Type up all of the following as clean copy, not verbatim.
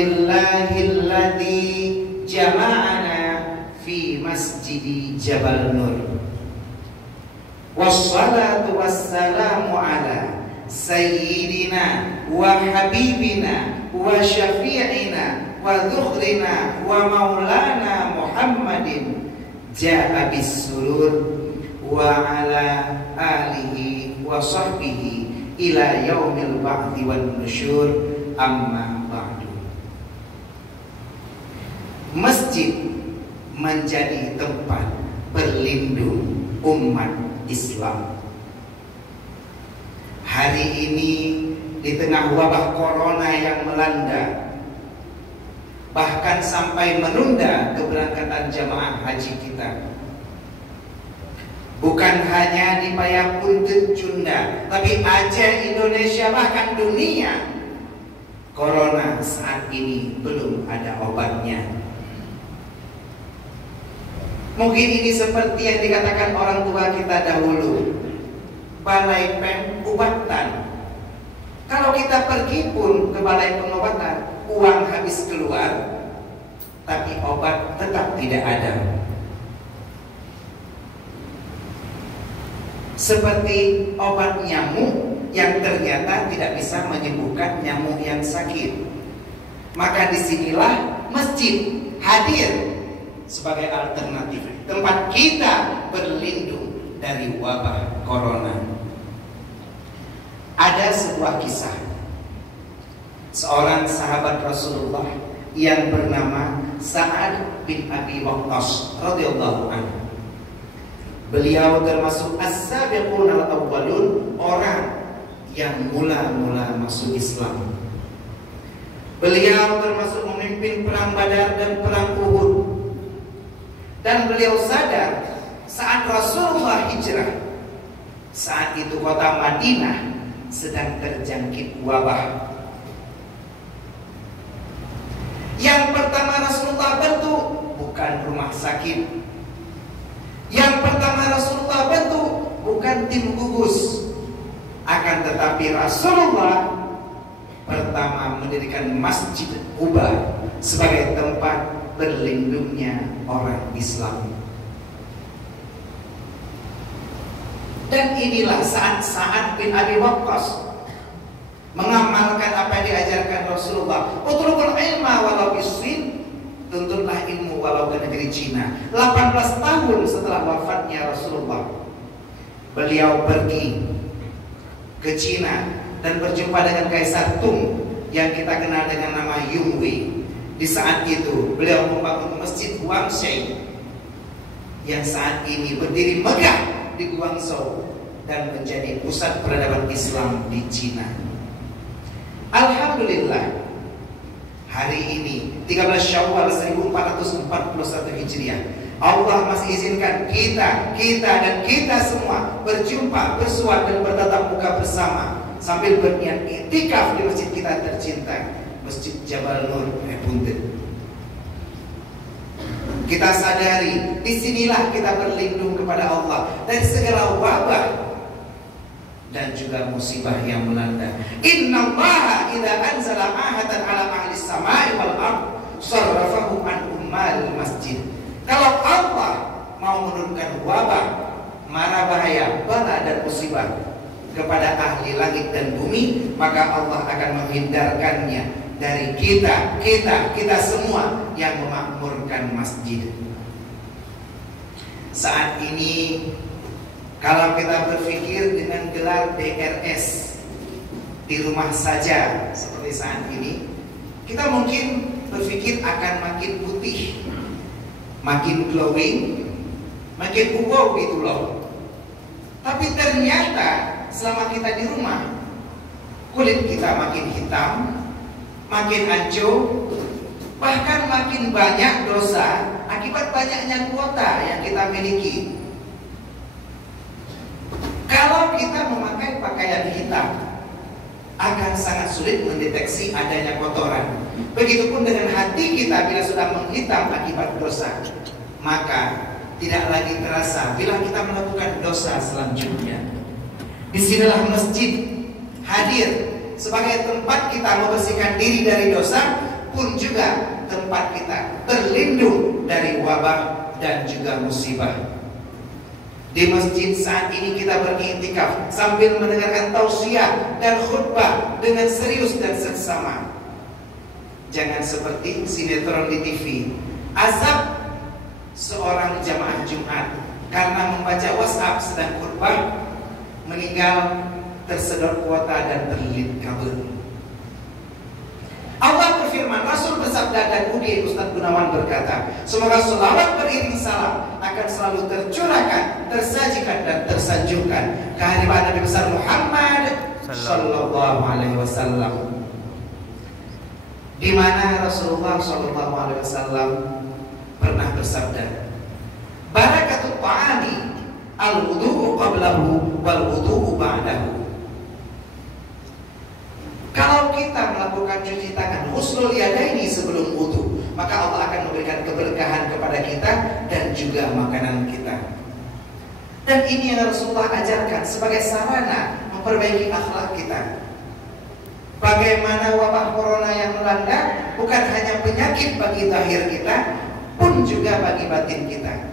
Alhamdulillahilladzi jama'ana fi masjidi Jabal Nur. Wassalatu wassalamu ala sayyidina wa habibina wa syafi'ina wa dhukhrina wa maulana Muhammadin ja'a bis surur wa ala alihi wa sahbihi ila yaumil ba'di wan nusyur, amma ba'du. Masjid menjadi tempat berlindung umat Islam. Hari ini di tengah wabah corona yang melanda, bahkan sampai menunda keberangkatan jamaah haji kita. Bukan hanya di Payapunten Junda, tapi Aceh, Indonesia, bahkan dunia, corona saat ini belum ada obatnya. Mungkin ini seperti yang dikatakan orang tua kita dahulu, balai pengobatan. Kalau kita pergi pun ke balai pengobatan, uang habis keluar, tapi obat tetap tidak ada. Seperti obat nyamuk yang ternyata tidak bisa menyembuhkan nyamuk yang sakit. Maka disinilah masjid hadir sebagai alternatif, tempat kita berlindung dari wabah corona. Ada sebuah kisah seorang sahabat Rasulullah yang bernama Sa'ad bin Abi Waqqas radhiyallahu anhu. Beliau termasuk as-sabiqun al-awwalun, orang yang mula-mula masuk Islam. Beliau termasuk memimpin perang Badar dan perang Uhud. Dan beliau sadar saat Rasulullah hijrah, saat itu kota Madinah sedang terjangkit wabah. Yang pertama Rasulullah bentuk bukan rumah sakit. Yang pertama Rasulullah bentuk bukan tim gugus. Akan tetapi Rasulullah pertama mendirikan Masjid Quba sebagai tempat berlindungnya orang Islam. Dan inilah saat Sa'ad bin Abi Waqqas mengamalkan apa yang diajarkan Rasulullah. Utlubul ilma walau bisin, tuntutlah ilmu walau ke negeri Cina. 18 tahun setelah wafatnya Rasulullah, beliau pergi ke Cina dan berjumpa dengan Kaisar Tung yang kita kenal dengan nama Yung Wei. Di saat itu beliau membangun Masjid Guangxi yang saat ini berdiri megah di Guangzhou dan menjadi pusat peradaban Islam di Cina. Alhamdulillah, hari ini 13 Syawal 1441 Hijriah, Allah masih izinkan kita dan kita semua berjumpa, bersua dan bertatap muka bersama sambil berniat iktikaf di masjid kita tercinta, Masjid Jabal Nur Punten. Kita sadari disinilah kita berlindung kepada Allah dari segala wabah dan juga musibah yang melanda. Innallaha idza anzala ahatan ala ahli samai wal ard sarrafahu an ummal masjid. Kalau Allah mau menurunkan wabah, mara bahaya, bala dan musibah kepada ahli langit dan bumi, maka Allah akan menghindarkannya dari kita semua yang memakmurkan masjid. Saat ini kalau kita berpikir dengan gelar DRS di rumah saja seperti saat ini, kita mungkin berpikir akan makin putih, makin glowing, makin wow gitu loh. Tapi ternyata selama kita di rumah, kulit kita makin hitam, makin hancur, bahkan makin banyak dosa akibat banyaknya kuota yang kita miliki. Kalau kita memakai pakaian hitam, akan sangat sulit mendeteksi adanya kotoran. Begitupun dengan hati kita bila sudah menghitam akibat dosa, maka tidak lagi terasa bila kita melakukan dosa selanjutnya. Disinilah masjid hadir sebagai tempat kita membersihkan diri dari dosa pun juga tempat kita berlindung dari wabah dan juga musibah. Di masjid saat ini kita beriktikaf sambil mendengarkan tausiah dan khutbah dengan serius dan seksama. Jangan seperti sinetron di TV, azab seorang jamaah Jumat karena membaca WhatsApp sedang khutbah, meninggal tersedot kuota dan terlilit kabel. Allah berfirman, Rasul bersabda, dan Udi Ustaz Gunawan berkata, semoga selawat beriring salam akan selalu tercurahkan, tersajikan dan tersanjungkan kehadiran Nabi besar Muhammad sallallahu alaihi wasallam. Di mana Rasulullah sallallahu alaihi wasallam pernah bersabda, barakatut ta'ami al-wudu'u qablahu wal wudu'u ba'dahu. Kalau kita melakukan cuci tangan husnul yadaini sebelum wudu, maka Allah akan memberikan keberkahan kepada kita dan juga makanan kita. Dan ini yang Rasulullah ajarkan sebagai sarana memperbaiki akhlak kita. Bagaimana wabah corona yang melanda bukan hanya penyakit bagi zahir kita, pun juga bagi batin kita.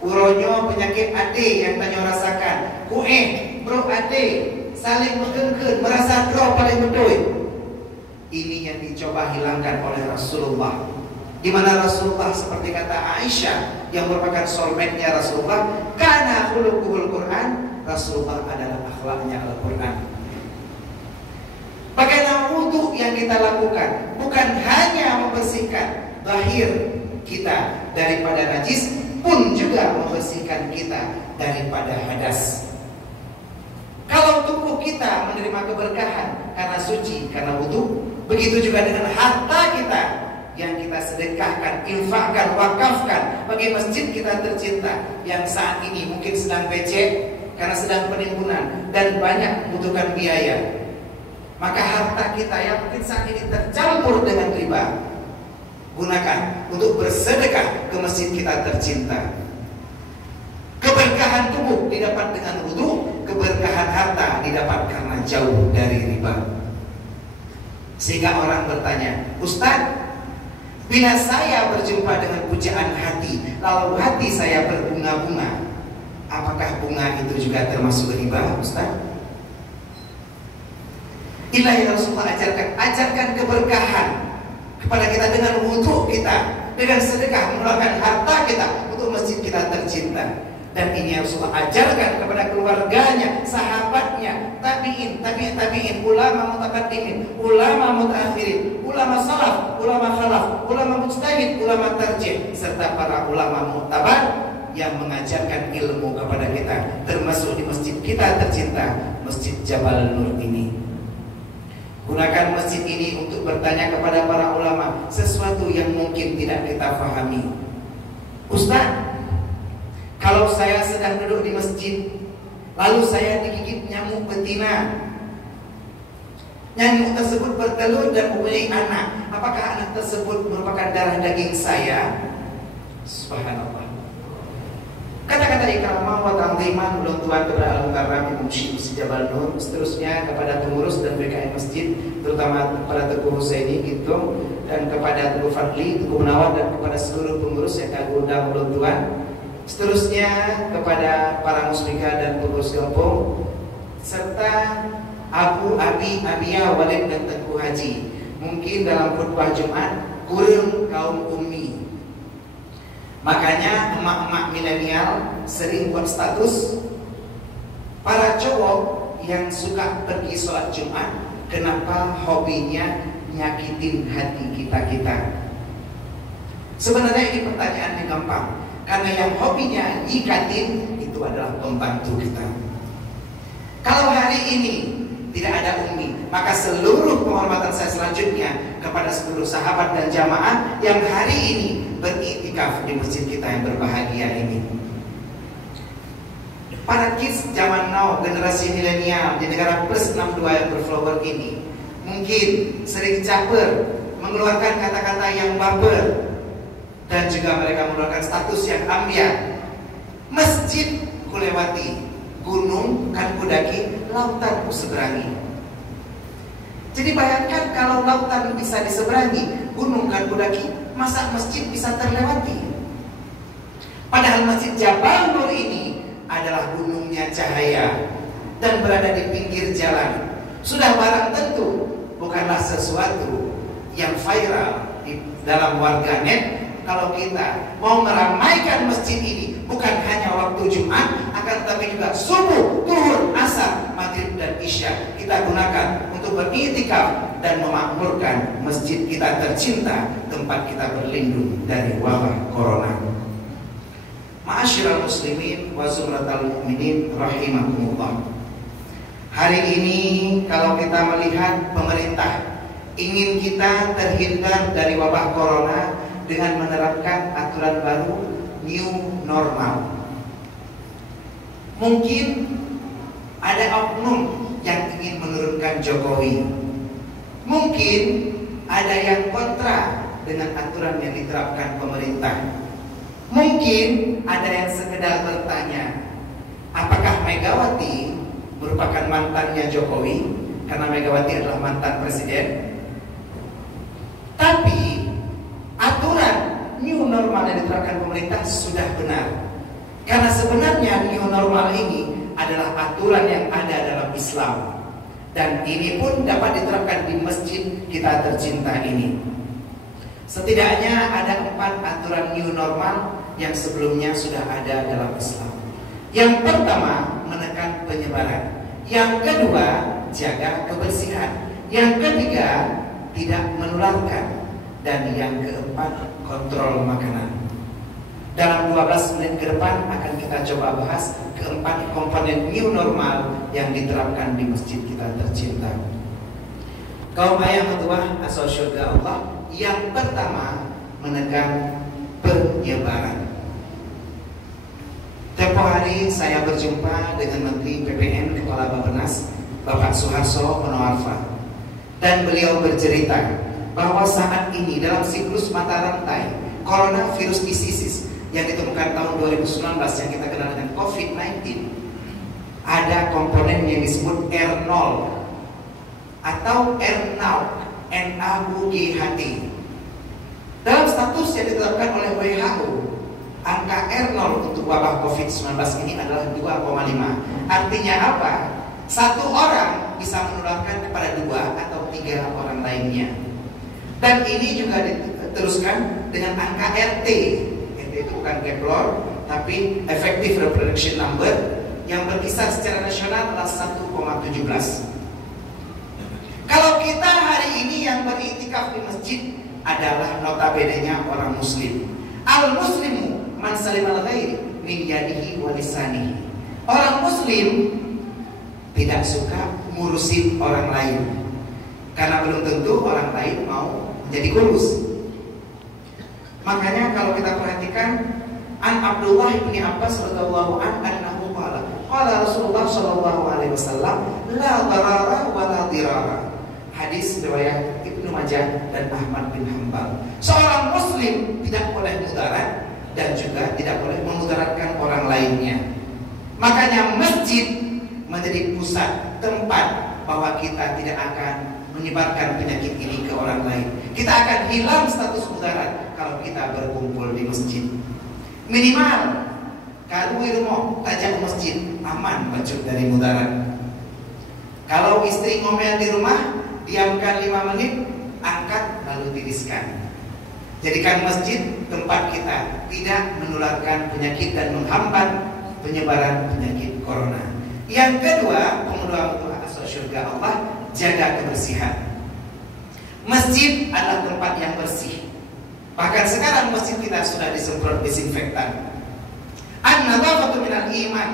Uronyo penyakit ade yang tanyo rasakan, bro ade saling menggengken, merasa drop paling betul. Ini yang dicoba hilangkan oleh Rasulullah. Di mana Rasulullah seperti kata Aisyah yang merupakan soulmate-nya Rasulullah, kana khuluquhul Quran, Rasulullah adalah akhlaknya Al-Quran. Bagaimana wudu yang kita lakukan bukan hanya membersihkan zahir kita daripada najis, pun juga membersihkan kita daripada hadas. Kalau tubuh kita menerima keberkahan karena suci, karena wudu, begitu juga dengan harta kita yang kita sedekahkan, infakkan, wakafkan bagi masjid kita tercinta yang saat ini mungkin sedang becek karena sedang penimbunan dan banyak membutuhkan biaya. Maka harta kita yang mungkin saat ini tercampur dengan riba, gunakan untuk bersedekah ke masjid kita tercinta. Keberkahan tubuh didapat dengan wudu, keberkahan harta didapat karena jauh dari riba. Sehingga orang bertanya, Ustaz, bila saya berjumpa dengan pujaan hati, lalu hati saya berbunga-bunga, apakah bunga itu juga termasuk riba, Ustaz? Inilah yang Rasulullah ajarkan keberkahan kepada kita dengan wudu kita, dengan sedekah mengeluarkan harta kita untuk masjid kita tercinta. Dan ini yang Rasulullah ajarkan kepada keluarganya, sahabatnya, tabi'in, ulama mutaqaddimin, ulama mutaakhirin, ulama salaf, ulama khalaf, ulama mujtahid, ulama tarjih, serta para ulama mu'tabar yang mengajarkan ilmu kepada kita, termasuk di masjid kita tercinta, Masjid Jabal Nur ini. Gunakan masjid ini untuk bertanya kepada para ulama sesuatu yang mungkin tidak kita pahami. Ustaz, kalau saya sedang duduk di masjid, lalu saya digigit nyamuk betina, nyamuk tersebut bertelur dan mempunyai anak, apakah anak tersebut merupakan darah daging saya? Subhanallah. Kata-kata ikramah wa ta'ziman belum tuan kepada Al-Mukarram Imam Syibsi Jabal Nur, seterusnya kepada pengurus dan BKM masjid, terutama kepada Teguh Husaini gitu, dan kepada Teguh Fadli, Teguh Munawar, dan kepada seluruh pengurus yang kagundang belum tuan. Seterusnya kepada para muslimah dan pengurus kampung, serta Abu Abi, Abia, Walid dan Teguh Haji. Mungkin dalam khutbah Jumat kurang kaum ummi. Makanya emak-emak milenial sering buat status para cowok yang suka pergi sholat Jumat, kenapa hobinya nyakitin hati kita-kita. Sebenarnya ini pertanyaan yang gampang, karena yang hobinya nyikatin itu adalah pembantu kita. Kalau hari ini tidak ada ummi, maka seluruh penghormatan saya selanjutnya kepada seluruh sahabat dan jamaah yang hari ini beriktikaf di masjid kita yang berbahagia ini. Para kids zaman now, generasi milenial di negara plus 62 yang berflower ini, mungkin sering caper, mengeluarkan kata-kata yang baper, dan juga mereka mengeluarkan status yang ambiar. Masjid kulewati, gunung kan kudaki, lautan ku seberangi. Jadi bayangkan kalau lautan bisa diseberangi, gunung kan kudaki, masa masjid bisa terlewati? Padahal Masjid Jabal Nur ini adalah gunungnya cahaya dan berada di pinggir jalan. Sudah barang tentu bukanlah sesuatu yang viral di dalam warganet kalau kita mau meramaikan masjid ini, bukan hanya waktu Jumat, akan tetapi juga subuh, zuhur, asar, maghrib dan isya kita gunakan untuk beriktikaf dan memakmurkan masjid kita tercinta, tempat kita berlindung dari wabah corona. Ma'asyiral muslimin wa zumratal mu'minin rahimakumullah. Hari ini kalau kita melihat pemerintah ingin kita terhindar dari wabah corona dengan menerapkan aturan baru, new normal. Mungkin ada oknum yang ingin menurunkan Jokowi. Mungkin ada yang kontra dengan aturan yang diterapkan pemerintah. Mungkin ada yang sekedar bertanya, apakah Megawati merupakan mantannya Jokowi? Karena Megawati adalah mantan presiden. Tapi aturan new normal yang diterapkan pemerintah sudah benar. Karena sebenarnya new normal ini adalah aturan yang ada dalam Islam. Dan ini pun dapat diterapkan di masjid kita tercinta ini. Setidaknya ada 4 aturan new normal yang sebelumnya sudah ada dalam Islam. Yang pertama, menekan penyebaran. Yang kedua, jaga kebersihan. Yang ketiga, tidak menularkan. Dan yang keempat, kontrol makanan. Dalam 12 menit ke depan akan kita coba bahas keempat komponen new normal yang diterapkan di masjid kita tercinta. Kaum ayah mertua asal surga Allah, yang pertama, menekan penyebaran. Tempo hari saya berjumpa dengan Menteri PPN Kepala Bappenas, Bapak Suharso Monoarfa, dan beliau bercerita bahwa saat ini dalam siklus mata rantai coronavirus disease yang ditemukan tahun 2019 yang kita kenal dengan COVID-19, ada komponen yang disebut R0 atau R0, NAUGHT. Dalam status yang ditetapkan oleh WHO, angka R0 untuk wabah COVID-19 ini adalah 2,5. Artinya apa? Satu orang bisa menularkan kepada 2 atau 3 orang lainnya. Dan ini juga diteruskan dengan angka RT. RT itu bukan Kepler, tapi Effective Reproduction Number, yang berkisar secara nasional adalah 1,17. Kalau kita hari ini yang beriktikaf di masjid adalah notabene-nya orang muslim. Al-muslimu man salimal ghairi min yadihi wa lisanihi. Orang muslim tidak suka ngurusin orang lain, karena belum tentu orang lain mau menjadi kurus. Makanya kalau kita perhatikan, An Abdullah bin Abbas radhiyallahu anhu qala Rasulullah sallallahu alaihi wasallam, la darara wa la dirara. Hadis riwayat Ibnu Majah dan Ahmad bin Hanbal. Seorang muslim tidak boleh mudarat dan juga tidak boleh memudaratkan orang lainnya. Makanya masjid menjadi pusat tempat bahwa kita tidak akan menyebarkan penyakit ini ke orang lain. Kita akan hilang status mudarat kalau kita berkumpul di masjid. Minimal kalau ilmu tajam masjid aman bacot dari mudarat. Kalau istri ngomel di rumah, diamkan 5 menit, angkat lalu tiriskan. Jadikan masjid tempat kita tidak menularkan penyakit dan menghambat penyebaran penyakit corona. Yang kedua, pemuda-pemuda asal surga Allah, jaga kebersihan. Masjid adalah tempat yang bersih. Bahkan sekarang masjid kita sudah disemprot disinfektan. An-nadhafatu minal iman.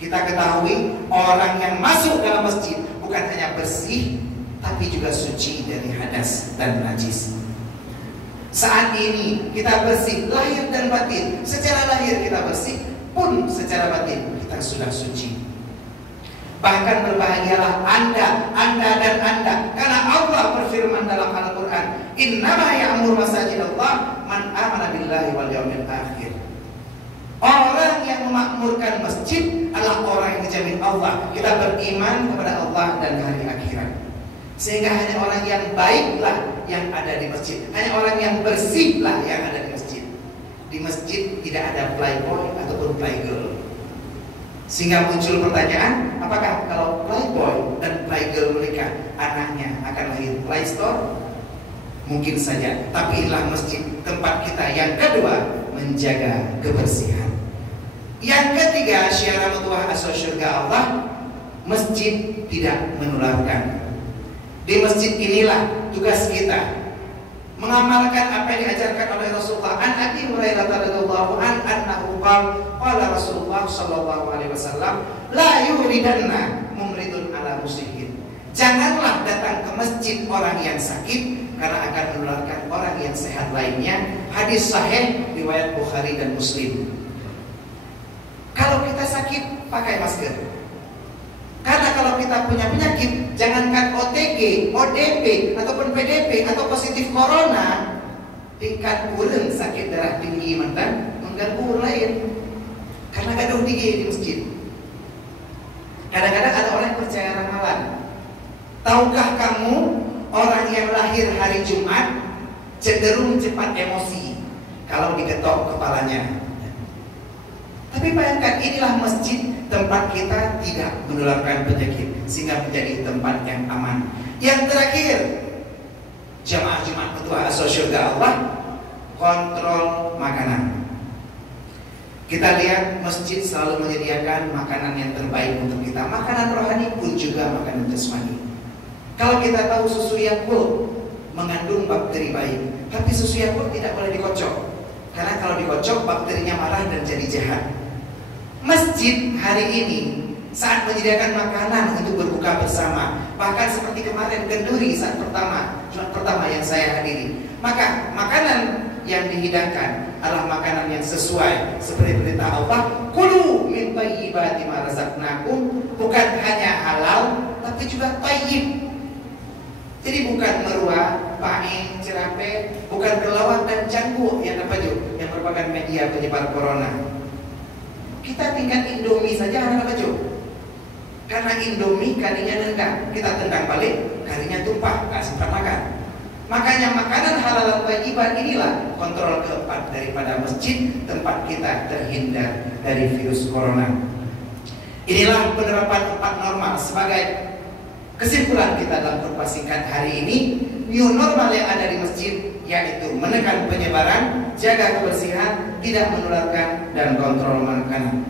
Kita ketahui orang yang masuk dalam masjid bukan hanya bersih, tapi juga suci dari hadas dan najis. Saat ini kita bersih lahir dan batin. Secara lahir kita bersih, pun secara batin kita sudah suci. Bahkan berbahagialah Anda dan Anda, karena Allah berfirman dalam Al-Quran, innama ya'mur masajidallah man amana billahi wal yawmil akhir. Orang yang memakmurkan masjid adalah orang yang dijamin Allah. Kita beriman kepada Allah dan hari akhirat. Sehingga hanya orang yang baiklah yang ada di masjid. Hanya orang yang bersih lah yang ada di masjid. Di masjid tidak ada playboy ataupun playgirl. Sehingga muncul pertanyaan, apakah kalau playboy dan playgirl menikah, anaknya akan lahir playstore? Mungkin saja. Tapi inilah masjid tempat kita yang kedua, menjaga kebersihan. Yang ketiga, syiar-rahmatullah asal surga Allah, masjid tidak menularkan. Di masjid inilah tugas kita mengamalkan apa yang diajarkan oleh Rasulullah. An Abi Hurairah radhiyallahu anhu qala Rasulullah sallallahu alaihi wasallam, la yuridanna mumridun ala musihin. Janganlah datang ke masjid orang yang sakit, karena akan menularkan orang yang sehat lainnya. Hadis sahih riwayat Bukhari dan Muslim. Kalau kita sakit, pakai masker. Karena kalau kita punya penyakit, jangankan OTG, ODP, ataupun PDP, atau positif corona, tingkat urang sakit darah tinggi mantan mengganggu lain. Karena gaduh di masjid. Kadang-kadang ada orang yang percaya ramalan. Tahukah kamu orang yang lahir hari Jumat cenderung cepat emosi kalau diketok kepalanya? Tapi bayangkan, inilah masjid tempat kita tidak menularkan penyakit, sehingga menjadi tempat yang aman. Yang terakhir, jamaah Jumat Ketua asal surga Allah, kontrol makanan. Kita lihat masjid selalu menyediakan makanan yang terbaik untuk kita. Makanan rohani pun juga makanan jasmani. Kalau kita tahu susu Yakult mengandung bakteri baik, tapi susu Yakult tidak boleh dikocok, karena kalau dikocok bakterinya marah dan jadi jahat. Masjid hari ini saat menyediakan makanan untuk berbuka bersama, bahkan seperti kemarin kenduri saat Jumat pertama yang saya hadiri, maka makanan yang dihidangkan adalah makanan yang sesuai seperti perintah Allah, kulu min thayyibati ma razaqnakum, bukan hanya halal tapi juga thayyib. Jadi bukan meruah, paing, cerape, bukan kelawar dan canggu yang merupakan media penyebar corona. Kita tingkat Indomie saja ada baju. Karena Indomie karinya nendang, kita tendang balik, karinya tumpah, gak sempat makan. Makanya makanan halal thayyiban inilah kontrol keempat daripada masjid, tempat kita terhindar dari virus corona. Inilah penerapan 4 normal sebagai kesimpulan kita dalam khutbah singkat hari ini. New normal yang ada di masjid yaitu menekan penyebaran, jaga kebersihan, tidak menularkan, dan kontrol makanan.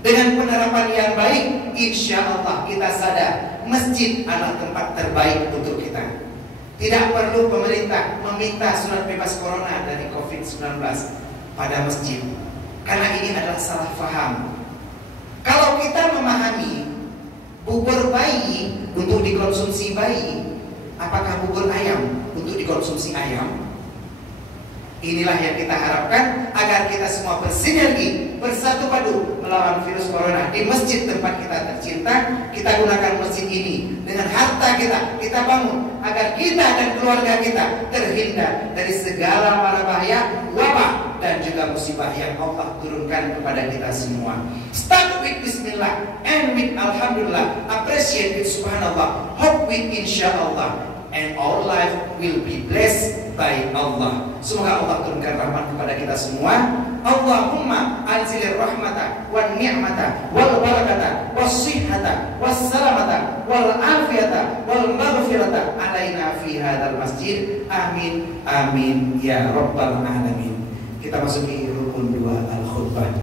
Dengan penerapan yang baik, insya Allah kita sadar masjid adalah tempat terbaik untuk kita. Tidak perlu pemerintah meminta surat bebas corona dari COVID-19 pada masjid, karena ini adalah salah faham. Kalau kita memahami bubur bayi untuk dikonsumsi bayi, apakah bubur ayam untuk dikonsumsi ayam? Inilah yang kita harapkan agar kita semua bersinergi, bersatu padu melawan virus corona. Di masjid tempat kita tercinta, kita gunakan masjid ini dengan harta kita bangun agar kita dan keluarga kita terhindar dari segala mara bahaya, wabah, dan juga musibah yang Allah turunkan kepada kita semua. Start with Bismillah, and with Alhamdulillah, appreciate with Subhanallah, hope with Insyaallah, and our life will be blessed by Allah. Semoga Allah turunkan rahmat kepada kita semua. Allahumma anzilir rahmata wan ni'mata wal barakata was sihhata was salamata wal afiyata wal maghfirata alaina fi hadzal masjid. Amin amin ya rabbal alamin. Kita masuki rukun 2 al-khutbah.